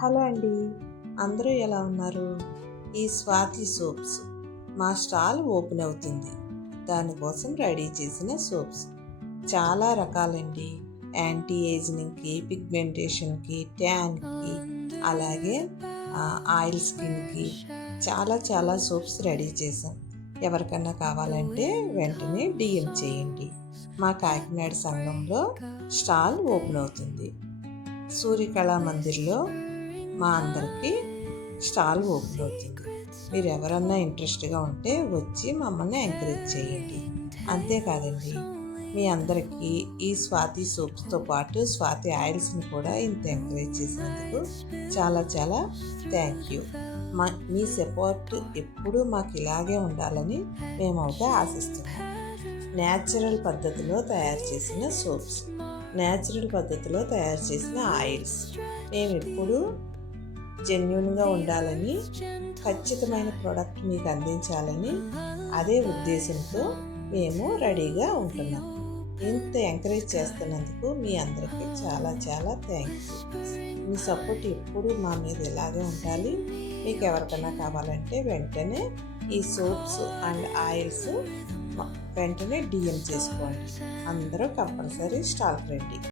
Hello అండి, అందరూ ఎలా ఉన్నారు? ఈ స్వాతి సోప్స్ మా స్టాల్ ఓపెన్ అవుతుంది. దానికోసం రెడీ చేసిన సోప్స్ చాలా రకాలండి. యాంటీ ఏజింగ్కి, పిగ్మెంటేషన్కి, ట్యాన్కి, అలాగే ఆయిల్ స్కిన్కి చాలా చాలా సోప్స్ రెడీ చేసాం. ఎవరికన్నా కావాలంటే వెంటనే డిఎం చేయండి. మా కాకినాడ సంఘంలో స్టాల్ ఓపెన్ అవుతుంది. సూర్యకళా మందిర్లో మా అందరికీ స్టాల్ ఓపెన్ అవుతుంది. మీరు ఎవరన్నా ఇంట్రెస్ట్గా ఉంటే వచ్చి మమ్మల్ని ఎంకరేజ్ చేయండి. అంతేకాదండి, మీ అందరికీ ఈ స్వాతి సోప్స్తో పాటు స్వాతి ఆయిల్స్ని కూడా ఇంత ఎంకరేజ్ చేసినందుకు చాలా చాలా థ్యాంక్ యూ. మీ సపోర్ట్ ఎప్పుడూ మాకు ఇలాగే ఉండాలని మేమైతే ఆశిస్తున్నాం. న్యాచురల్ పద్ధతిలో తయారు చేసిన సోప్స్, న్యాచురల్ పద్ధతిలో తయారు చేసిన ఆయిల్స్ మేము ఎప్పుడూ జెన్యూన్గా ఉండాలని, ఖచ్చితమైన ప్రోడక్ట్ మీకు అందించాలని అదే ఉద్దేశంతో మేము రెడీగా ఉంటున్నాం. ఇంత ఎంకరేజ్ చేస్తున్నందుకు మీ అందరికీ చాలా చాలా థ్యాంక్స్. మీ సపోర్ట్ ఎప్పుడు మా మీద ఇలాగే ఉండాలి. మీకు ఎవరికైనా కావాలంటే వెంటనే ఈ సోప్స్ అండ్ ఆయిల్స్ వెంటనే డిఎం చేసుకోండి. అందరూ కంపల్సరీ స్టాల్కి రండి.